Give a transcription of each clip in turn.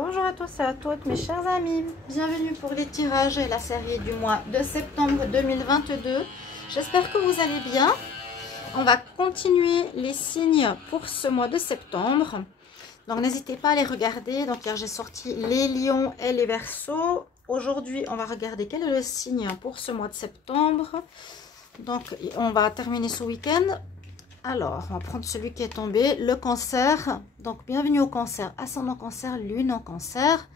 Bonjour à tous et à toutes mes chers amis, bienvenue pour les tirages et la série du mois de septembre 2022. J'espère que vous allez bien. On va continuer les signes pour ce mois de septembre. Donc n'hésitez pas à les regarder. Donc hier j'ai sorti les lions et les verseaux. Aujourd'hui on va regarder quel est le signe pour ce mois de septembre. Donc on va terminer ce week-end. Alors, on va prendre celui qui est tombé, le cancer. Donc, bienvenue au cancer, ascendant cancer, lune en cancer.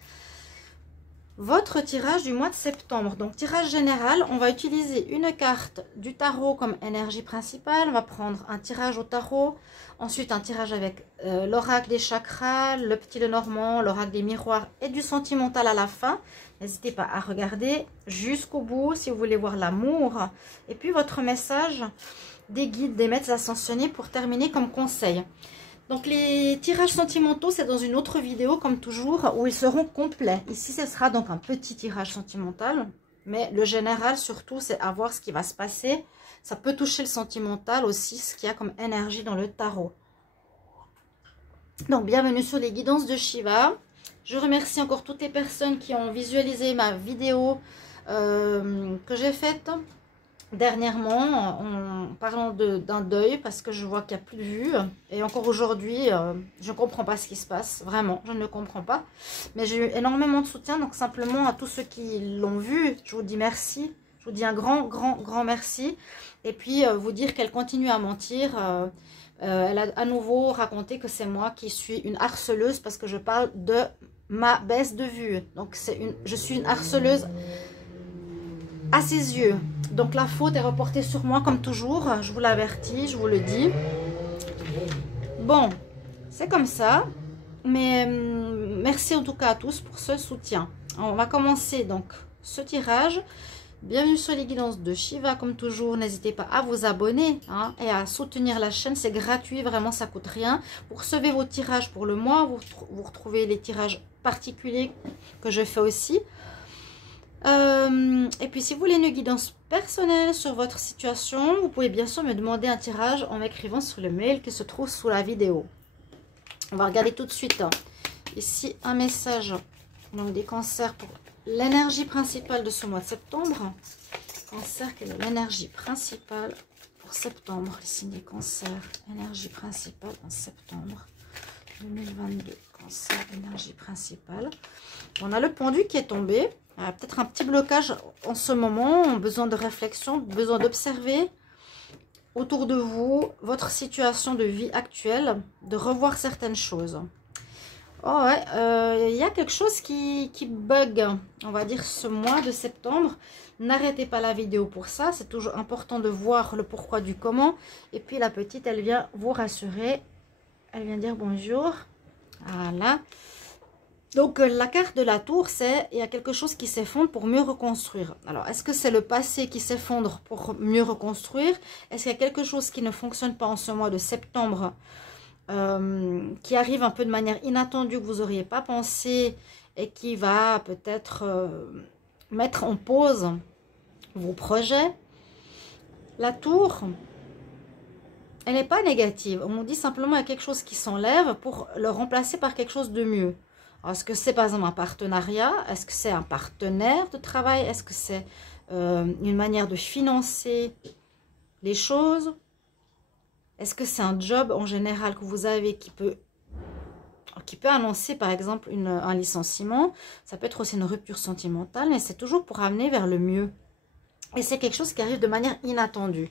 Votre tirage du mois de septembre. Donc, tirage général, on va utiliser une carte du tarot comme énergie principale. On va prendre un tirage au tarot. Ensuite, un tirage avec l'oracle des chakras, le petit Lenormand, l'oracle des miroirs et du sentimental à la fin. N'hésitez pas à regarder jusqu'au bout si vous voulez voir l'amour. Et puis, votre message des guides, des maîtres ascensionnés pour terminer comme conseil. Donc les tirages sentimentaux, c'est dans une autre vidéo comme toujours où ils seront complets. Ici, ce sera donc un petit tirage sentimental, mais le général surtout, c'est à voir ce qui va se passer. Ça peut toucher le sentimental aussi, ce qu'il y a comme énergie dans le tarot. Donc bienvenue sur les guidances de Shiva. Je remercie encore toutes les personnes qui ont visualisé ma vidéo que j'ai faite dernièrement en parlant d'un deuil, parce que je vois qu'il n'y a plus de vues et encore aujourd'hui je ne comprends pas ce qui se passe, vraiment je ne le comprends pas, mais j'ai eu énormément de soutien. Donc simplement à tous ceux qui l'ont vu, je vous dis merci, je vous dis un grand merci. Et puis vous dire qu'elle continue à mentir. Elle a à nouveau raconté que c'est moi qui suis une harceleuse parce que je parle de ma baisse de vue. Donc je suis une harceleuse à ses yeux. Donc la faute est reportée sur moi comme toujours. Je vous l'avertis, je vous le dis. Bon, c'est comme ça. Mais merci en tout cas à tous pour ce soutien. On va commencer donc ce tirage. Bienvenue sur les guidances de Shiva comme toujours. N'hésitez pas à vous abonner et à soutenir la chaîne. C'est gratuit, vraiment ça coûte rien. Vous recevez vos tirages pour le mois. Vous retrouvez les tirages particuliers que je fais aussi. Et puis si vous voulez une guidance personnelle sur votre situation, vous pouvez bien sûr me demander un tirage en m'écrivant sur le mail qui se trouve sous la vidéo. On va regarder tout de suite ici un message donc des cancers pour l'énergie principale de ce mois de septembre. Cancer, quelle est l'énergie principale pour septembre? Les signes des cancers, énergie principale en septembre 2022. Cancer, énergie principale. On a le pendu qui est tombé. Peut-être un petit blocage en ce moment, besoin de réflexion, besoin d'observer autour de vous votre situation de vie actuelle, de revoir certaines choses. Oh ouais, il y a quelque chose qui bug, on va dire, ce mois de septembre. N'arrêtez pas la vidéo pour ça, c'est toujours important de voir le pourquoi du comment. Et puis la petite, elle vient vous rassurer, elle vient dire bonjour. Voilà. Donc, la carte de la tour, c'est il y a quelque chose qui s'effondre pour mieux reconstruire. Alors, est-ce que c'est le passé qui s'effondre pour mieux reconstruire? Est-ce qu'il y a quelque chose qui ne fonctionne pas en ce mois de septembre, qui arrive un peu de manière inattendue, que vous n'auriez pas pensé et qui va peut-être mettre en pause vos projets? La tour, elle n'est pas négative. On nous dit simplement qu'il y a quelque chose qui s'enlève pour le remplacer par quelque chose de mieux. Est-ce que c'est par exemple un partenariat? Est-ce que c'est un partenaire de travail? Est-ce que c'est une manière de financer les choses? Est-ce que c'est un job en général que vous avez qui peut annoncer par exemple un licenciement? Ça peut être aussi une rupture sentimentale, mais c'est toujours pour amener vers le mieux. Et c'est quelque chose qui arrive de manière inattendue.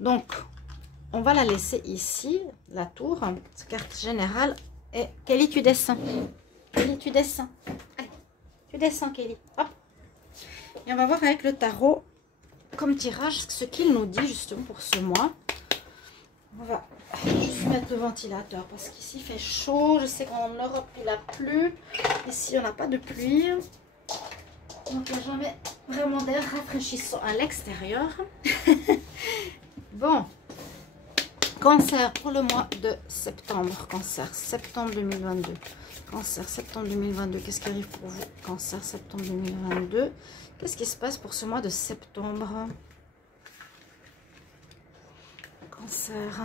Donc, on va la laisser ici, la tour, cette carte générale. Et Kelly, tu descends. Kelly, tu descends. Allez, tu descends, Kelly. Hop. Et on va voir avec le tarot, comme tirage, ce qu'il nous dit justement pour ce mois. On va juste mettre le ventilateur parce qu'ici il fait chaud. Je sais qu'en Europe il a plu. Ici on n'a pas de pluie. Donc il n'y a jamais vraiment d'air rafraîchissant à l'extérieur. Bon. Cancer pour le mois de septembre. Cancer, septembre 2022. Cancer, septembre 2022. Qu'est-ce qui arrive pour vous? Cancer, septembre 2022. Qu'est-ce qui se passe pour ce mois de septembre? Cancer.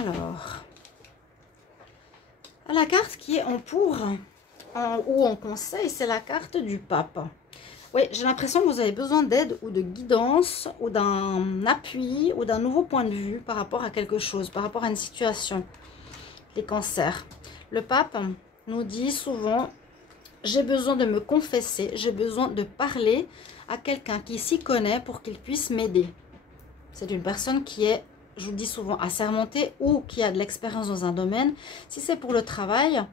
Alors, la carte qui est en pour ou en conseil, c'est la carte du pape. Oui, j'ai l'impression que vous avez besoin d'aide ou de guidance ou d'un appui ou d'un nouveau point de vue par rapport à quelque chose, par rapport à une situation. Les cancers. Le pape nous dit souvent, j'ai besoin de me confesser, j'ai besoin de parler à quelqu'un qui s'y connaît pour qu'il puisse m'aider. C'est une personne qui est, je vous le dis souvent, assermentée ou qui a de l'expérience dans un domaine. Si c'est pour le travail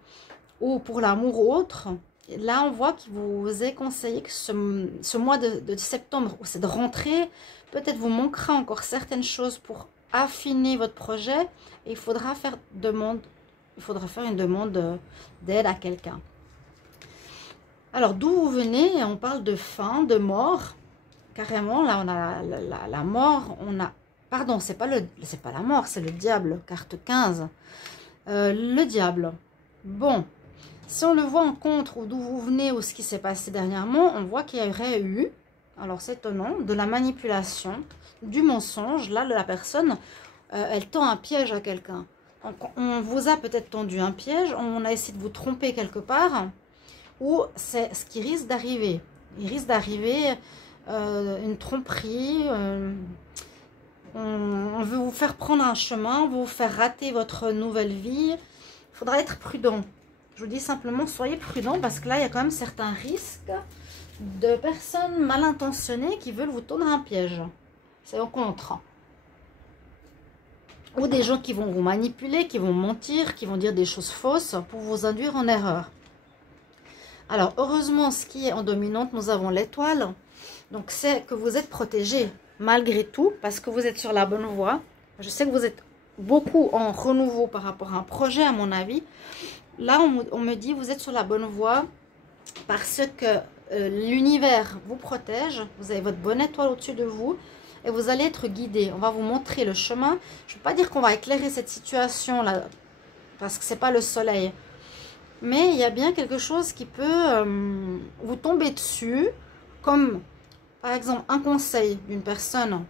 ou pour l'amour ou autre, là on voit qu'il vous est conseillé que ce mois de septembre, ou cette rentrée, peut-être vous manquera encore certaines choses pour affiner votre projet. Et il faudra faire une demande d'aide à quelqu'un. Alors d'où vous venez? On parle de fin, de mort. Carrément, là on a la mort, on a... Pardon, c'est pas la mort, c'est le diable, carte 15. Le diable. Bon, si on le voit en contre ou d'où vous venez ou ce qui s'est passé dernièrement, on voit qu'il y aurait eu, alors c'est étonnant, de la manipulation, du mensonge. Là, la personne, elle tend un piège à quelqu'un. Donc, on vous a peut-être tendu un piège, on a essayé de vous tromper quelque part, ou c'est ce qui risque d'arriver. Il risque d'arriver une tromperie, on veut vous faire prendre un chemin, on veut vous faire rater votre nouvelle vie. Il faudra être prudent. Je vous dis simplement, soyez prudent parce que là, il y a quand même certains risques de personnes mal intentionnées qui veulent vous tendre un piège. C'est au contraire. Ou des gens qui vont vous manipuler, qui vont mentir, qui vont dire des choses fausses pour vous induire en erreur. Alors, heureusement, ce qui est en dominante, nous avons l'étoile. Donc, c'est que vous êtes protégé malgré tout parce que vous êtes sur la bonne voie. Je sais que vous êtes beaucoup en renouveau par rapport à un projet, à mon avis. Là, on me dit vous êtes sur la bonne voie parce que l'univers vous protège. Vous avez votre bonne étoile au-dessus de vous et vous allez être guidé. On va vous montrer le chemin. Je ne veux pas dire qu'on va éclairer cette situation-là parce que ce n'est pas le soleil. Mais il y a bien quelque chose qui peut vous tomber dessus, comme par exemple un conseil d'une personne.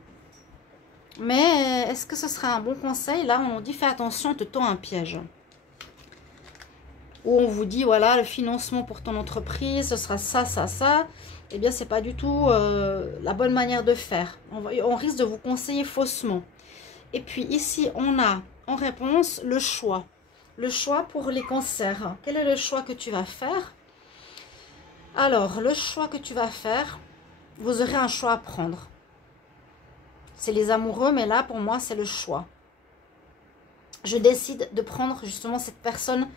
Mais est-ce que ce sera un bon conseil? Là, on dit fais attention, on te tend un piège. Ou on vous dit, voilà, le financement pour ton entreprise, ce sera ça, ça, ça. Eh bien, c'est pas du tout la bonne manière de faire. On risque de vous conseiller faussement. Et puis ici, on a en réponse le choix. Le choix pour les cancers. Quel est le choix que tu vas faire? Alors, le choix que tu vas faire, vous aurez un choix à prendre. C'est les amoureux, mais là, pour moi, c'est le choix. Je décide de prendre justement cette personne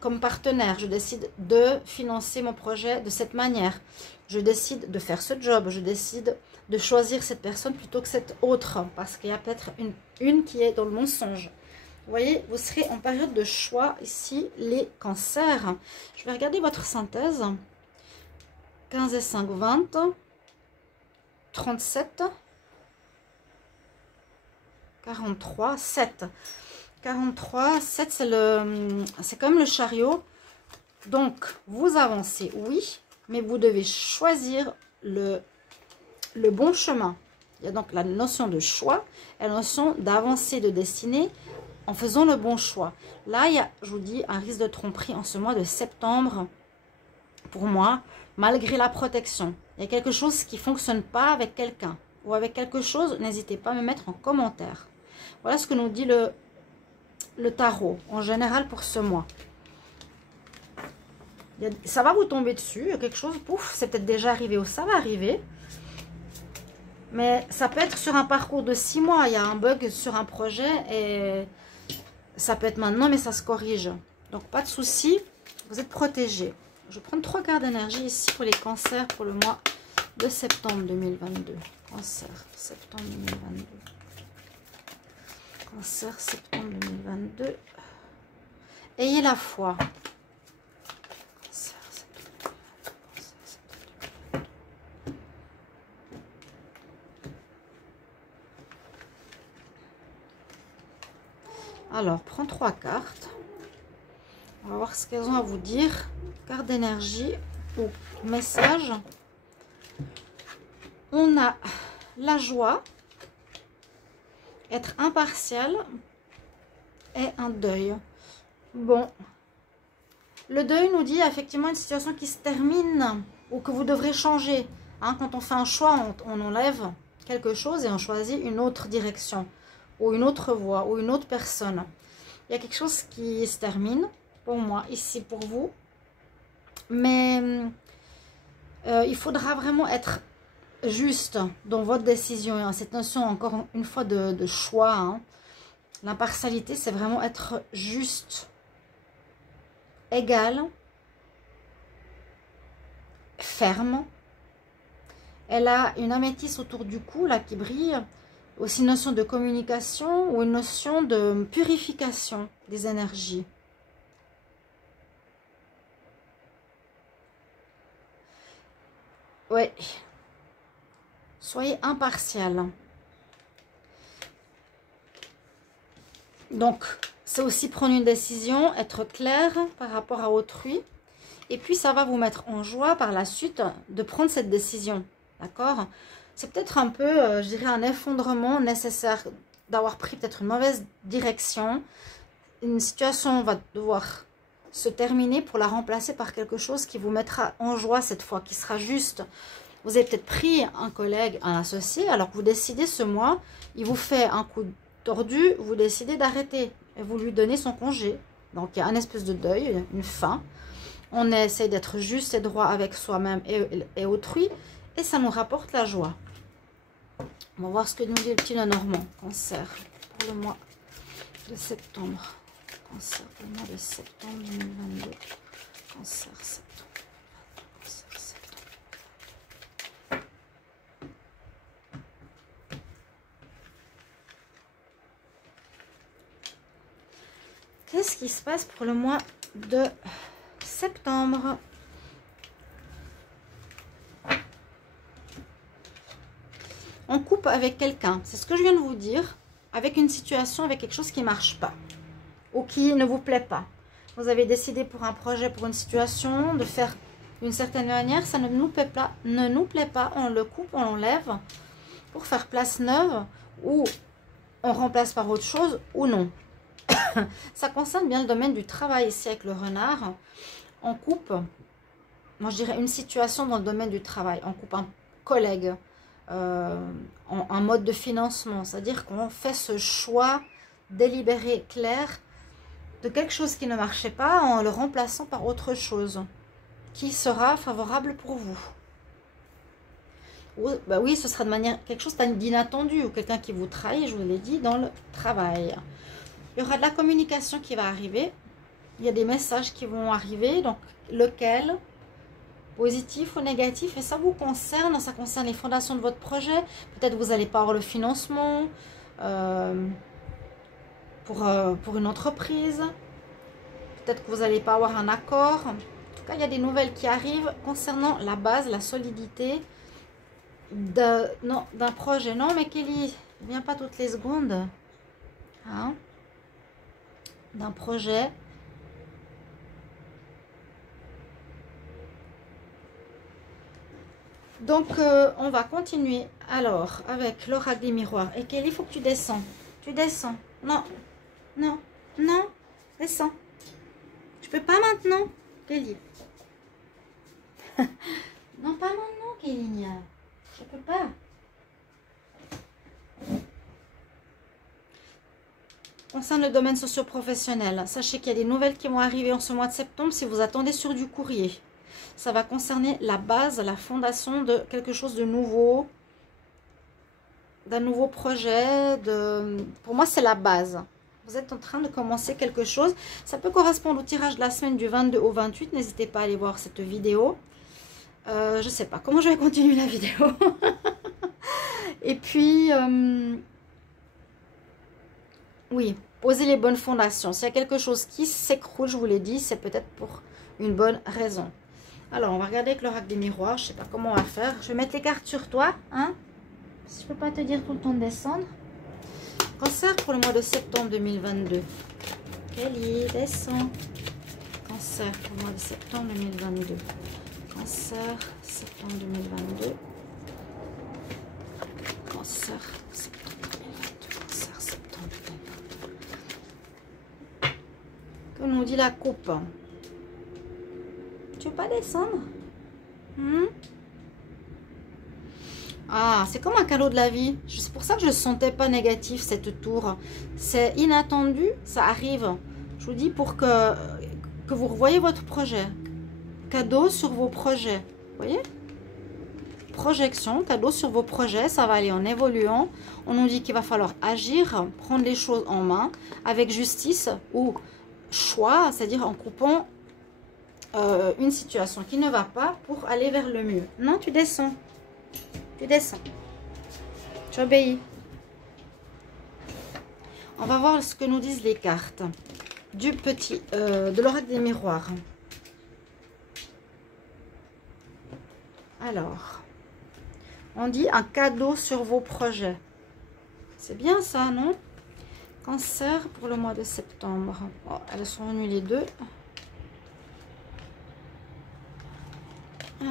comme partenaire. Je décide de financer mon projet de cette manière. Je décide de faire ce job. Je décide de choisir cette personne plutôt que cette autre. Parce qu'il y a peut-être une qui est dans le mensonge. Vous voyez, vous serez en période de choix ici, les cancers. Je vais regarder votre synthèse. 15 et 5, 20. 37. 43, 7. 43, 7, c'est comme le chariot. Donc, vous avancez, oui, mais vous devez choisir le bon chemin. Il y a donc la notion de choix et la notion d'avancer, de destiner en faisant le bon choix. Là, il y a, je vous dis, un risque de tromperie en ce mois de septembre. Pour moi, malgré la protection, il y a quelque chose qui ne fonctionne pas avec quelqu'un ou avec quelque chose, n'hésitez pas à me mettre en commentaire. Voilà ce que nous dit le tarot, en général pour ce mois. Ça va vous tomber dessus, il y a quelque chose, pouf, c'est peut-être déjà arrivé ou ça va arriver. Mais ça peut être sur un parcours de 6 mois, il y a un bug sur un projet et ça peut être maintenant, mais ça se corrige. Donc pas de souci, vous êtes protégés. Je vais prendre 3 cartes d'énergie ici pour les cancers pour le mois de septembre 2022. Cancer, septembre 2022. Cancer, septembre 2022. Ayez la foi. Cancer, septembre 2022. Alors, prends 3 cartes. On va voir ce qu'elles ont à vous dire. Carte d'énergie ou message. On a la joie. Être impartial, et un deuil. Bon, le deuil nous dit effectivement une situation qui se termine ou que vous devrez changer. Hein, quand on fait un choix, on enlève quelque chose et on choisit une autre direction ou une autre voie ou une autre personne. Il y a quelque chose qui se termine pour moi ici, pour vous. Mais il faudra vraiment être juste dans votre décision. Hein. Cette notion, encore une fois, de choix. Hein. L'impartialité, c'est vraiment être juste, égal, ferme. Elle a une améthyste autour du cou, là, qui brille. Aussi une notion de communication ou une notion de purification des énergies. Oui. Soyez impartial. Donc, c'est aussi prendre une décision, être clair par rapport à autrui. Et puis, ça va vous mettre en joie par la suite de prendre cette décision. D'accord? C'est peut-être un peu, je dirais, un effondrement nécessaire d'avoir pris peut-être une mauvaise direction. Une situation va devoir se terminer pour la remplacer par quelque chose qui vous mettra en joie cette fois, qui sera juste. Vous avez peut-être pris un collègue, un associé, alors que vous décidez ce mois, il vous fait un coup tordu, vous décidez d'arrêter et vous lui donnez son congé. Donc, il y a un espèce de deuil, une fin. On essaye d'être juste et droit avec soi-même et autrui et ça nous rapporte la joie. On va voir ce que nous dit le petit Lenormand. Cancer pour le mois de septembre. Cancer pour le mois de septembre 2022. Cancer, septembre. Cancer, septembre. Qu'est-ce qui se passe pour le mois de septembre? On coupe avec quelqu'un, c'est ce que je viens de vous dire, avec une situation, avec quelque chose qui ne marche pas ou qui ne vous plaît pas. Vous avez décidé pour un projet, pour une situation, de faire d'une certaine manière, ça ne nous plaît pas, on le coupe, on l'enlève pour faire place neuve ou on remplace par autre chose ou non. Ça concerne bien le domaine du travail ici avec le renard. On coupe, moi je dirais une situation dans le domaine du travail, on coupe un collègue, un mode de financement, c'est-à-dire qu'on fait ce choix délibéré, clair, de quelque chose qui ne marchait pas en le remplaçant par autre chose qui sera favorable pour vous. Ou, bah oui, ce sera de manière quelque chose d'inattendu ou quelqu'un qui vous trahit, je vous l'ai dit, dans le travail. Il y aura de la communication qui va arriver, il y a des messages qui vont arriver, donc lequel, positif ou négatif, et ça vous concerne, ça concerne les fondations de votre projet. Peut-être vous n'allez pas avoir le financement pour une entreprise, peut-être que vous n'allez pas avoir un accord. En tout cas, il y a des nouvelles qui arrivent concernant la base, la solidité d'un projet. Non, mais Kelly, ne vient pas toutes les secondes. Hein? D'un projet. Donc, on va continuer alors avec l'oracle des miroirs. Et Kelly, il faut que tu descends. Tu descends. Non, non, non, descends. Je peux pas maintenant, Kelly. Non, pas maintenant, Kelly. Je peux pas. Concerne le domaine socio-professionnel, sachez qu'il y a des nouvelles qui vont arriver en ce mois de septembre si vous attendez sur du courrier. Ça va concerner la base, la fondation de quelque chose de nouveau, d'un nouveau projet. Pour moi, c'est la base. Vous êtes en train de commencer quelque chose. Ça peut correspondre au tirage de la semaine du 22 au 28. N'hésitez pas à aller voir cette vidéo. Je ne sais pas comment je vais continuer la vidéo. Et puis... oui, posez les bonnes fondations. S'il y a quelque chose qui s'écroule, je vous l'ai dit, c'est peut-être pour une bonne raison. Alors, on va regarder avec l'oracle des miroirs. Je ne sais pas comment on va faire. Je vais mettre les cartes sur toi. Hein? Si je ne peux pas te dire tout le temps de descendre. Cancer pour le mois de septembre 2022. Kelly, descend. Cancer pour le mois de septembre 2022. Cancer, septembre 2022. Cancer, septembre 2022. Cancer, septembre 2022. que nous dit la coupe? Tu veux pas descendre? Ah, c'est comme un cadeau de la vie. C'est pour ça que je ne sentais pas négatif cette tour. C'est inattendu, ça arrive. Je vous dis pour que vous revoyez votre projet. Cadeau sur vos projets. Vous voyez? Projection, cadeau sur vos projets. Ça va aller en évoluant. On nous dit qu'il va falloir agir, prendre les choses en main avec justice ou choix, c'est-à-dire en coupant une situation qui ne va pas pour aller vers le mieux. Non, tu descends. Tu descends. Tu obéis. On va voir ce que nous disent les cartes de l'oracle des miroirs. Alors, on dit un cadeau sur vos projets. C'est bien ça, non? Cancer pour le mois de septembre. Oh, elles sont venues les deux.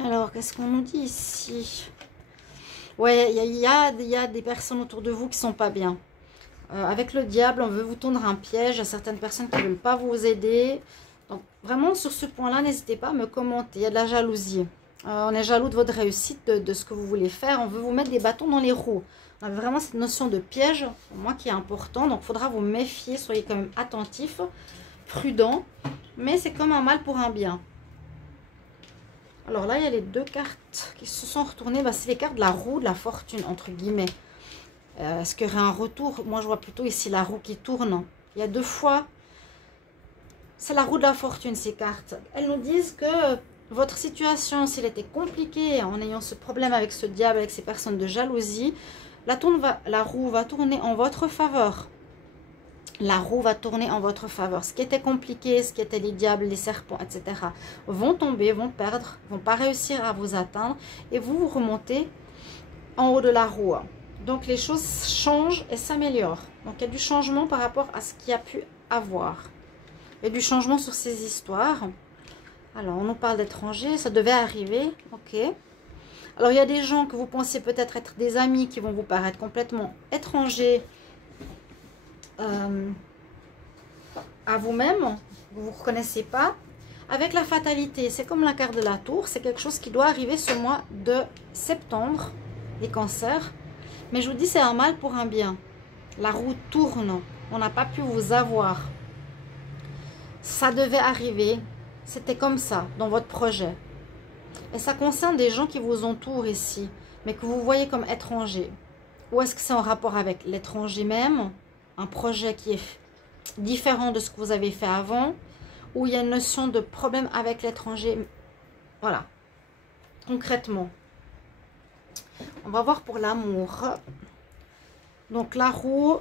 Alors, qu'est-ce qu'on nous dit ici? Ouais, il y a des personnes autour de vous qui sont pas bien. Avec le diable, on veut vous tendre un piège. Il y a certaines personnes qui ne veulent pas vous aider. Donc, vraiment, sur ce point-là, n'hésitez pas à me commenter. Il y a de la jalousie. On est jaloux de votre réussite, de ce que vous voulez faire. On veut vous mettre des bâtons dans les roues. On a vraiment cette notion de piège, pour moi, qui est important. Donc, il faudra vous méfier. Soyez quand même attentifs, prudents. Mais c'est comme un mal pour un bien. Alors là, il y a les deux cartes qui se sont retournées. Bah, c'est les cartes de la roue de la fortune, entre guillemets. Est-ce qu'il y aurait un retour? Moi, je vois plutôt ici la roue qui tourne. Il y a deux fois. C'est la roue de la fortune, ces cartes. Elles nous disent que votre situation, s'il était compliquée, en ayant ce problème avec ce diable, avec ces personnes de jalousie, la roue va tourner en votre faveur. La roue va tourner en votre faveur. Ce qui était compliqué, ce qui était les diables, les serpents, etc. vont tomber, vont perdre, vont pas réussir à vous atteindre. Et vous remontez en haut de la roue. Donc les choses changent et s'améliorent. Donc il y a du changement par rapport à ce qu'il y a pu avoir. Il y a du changement sur ces histoires. Alors on nous parle d'étrangers, ça devait arriver. Ok. Alors il y a des gens que vous pensez peut-être être des amis qui vont vous paraître complètement étrangers. À vous-même, vous ne vous reconnaissez pas. Avec la fatalité, c'est comme la carte de la tour, c'est quelque chose qui doit arriver ce mois de septembre, les cancers. Mais je vous dis, c'est un mal pour un bien. La roue tourne, on n'a pas pu vous avoir. Ça devait arriver, c'était comme ça dans votre projet. Et ça concerne des gens qui vous entourent ici, mais que vous voyez comme étrangers. Ou est-ce que c'est en rapport avec l'étranger même? Un projet qui est différent de ce que vous avez fait avant, où il y a une notion de problème avec l'étranger. Voilà, concrètement. On va voir pour l'amour. Donc la roue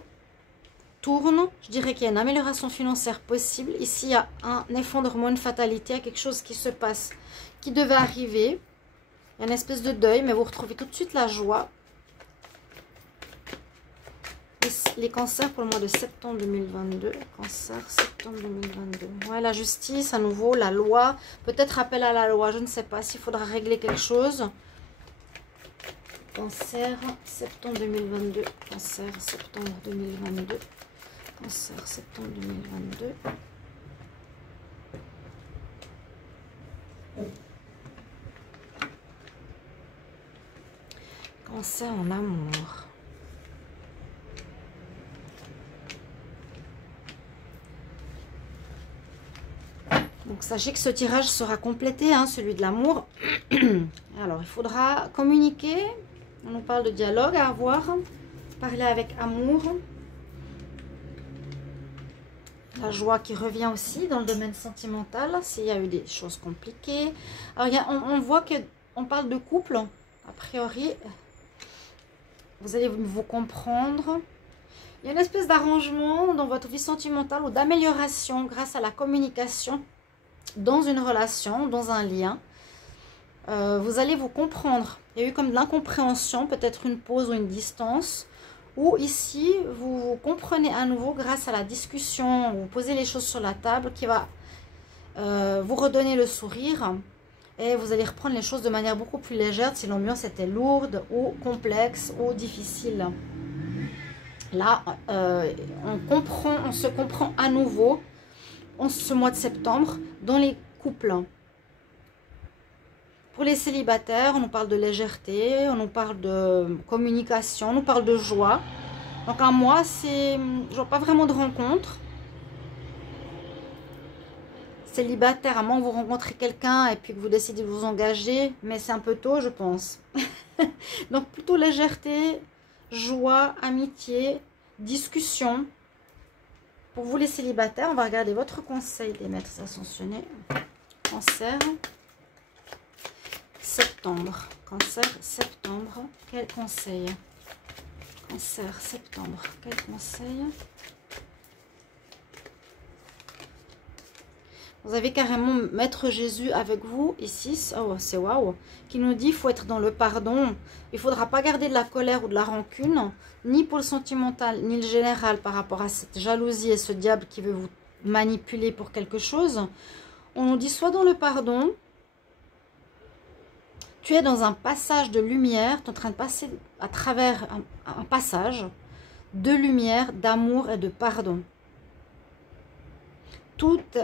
tourne, je dirais qu'il y a une amélioration financière possible. Ici, il y a un effondrement, une fatalité, il y a quelque chose qui se passe, qui devait arriver. Il y a une espèce de deuil, mais vous retrouvez tout de suite la joie. Les cancers pour le mois de septembre 2022. Cancer, septembre 2022. Ouais, la justice, à nouveau, la loi. Peut-être appel à la loi, je ne sais pas s'il faudra régler quelque chose. Cancer, septembre 2022. Cancer, septembre 2022. Cancer, septembre 2022. Cancer en amour. Donc sachez que ce tirage sera complété, hein, celui de l'amour. Alors il faudra communiquer. On nous parle de dialogue à avoir. Parler avec amour. La joie qui revient aussi dans le domaine sentimental. S'il y a eu des choses compliquées. Alors on voit qu'on parle de couple. A priori, vous allez vous comprendre. Il y a une espèce d'arrangement dans votre vie sentimentale ou d'amélioration grâce à la communication. Dans une relation, dans un lien, vous allez vous comprendre. Il y a eu comme de l'incompréhension, peut-être une pause ou une distance, ou ici, vous comprenez à nouveau grâce à la discussion, vous posez les choses sur la table qui va vous redonner le sourire et vous allez reprendre les choses de manière beaucoup plus légère si l'ambiance était lourde ou complexe ou difficile. Là, on se comprend à nouveau. en ce mois de septembre dans les couples. Pour les célibataires, on nous parle de légèreté, on nous parle de communication, on nous parle de joie. Donc un mois, c'est, je vois pas vraiment de rencontres. Célibataire, à moins que vous rencontrez quelqu'un et puis que vous décidez de vous engager, mais c'est un peu tôt, je pense. Donc plutôt légèreté, joie, amitié, discussion. Pour vous les célibataires, on va regarder votre conseil des maîtres ascensionnés. Cancer, septembre. Cancer, septembre. Quel conseil? Cancer, septembre. Quel conseil? Vous avez carrément Maître Jésus avec vous ici. Oh, c'est waouh. Qui nous dit qu'il faut être dans le pardon. Il ne faudra pas garder de la colère ou de la rancune, ni pour le sentimental, ni le général par rapport à cette jalousie et ce diable qui veut vous manipuler pour quelque chose. On nous dit soit dans le pardon. Tu es dans un passage de lumière. Tu es en train de passer à travers un passage de lumière, d'amour et de pardon. Toute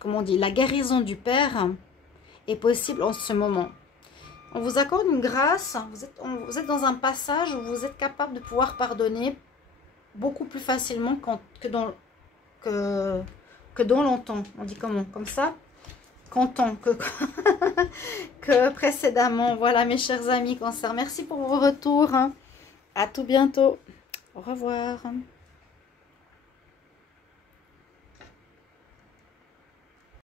comment on dit, la guérison du Père est possible en ce moment. On vous accorde une grâce, vous êtes dans un passage où vous êtes capable de pouvoir pardonner beaucoup plus facilement que dans longtemps. On dit comment? Comme ça? Qu'antan, que précédemment. Voilà mes chers amis Cancer. Merci pour vos retours. À tout bientôt. Au revoir.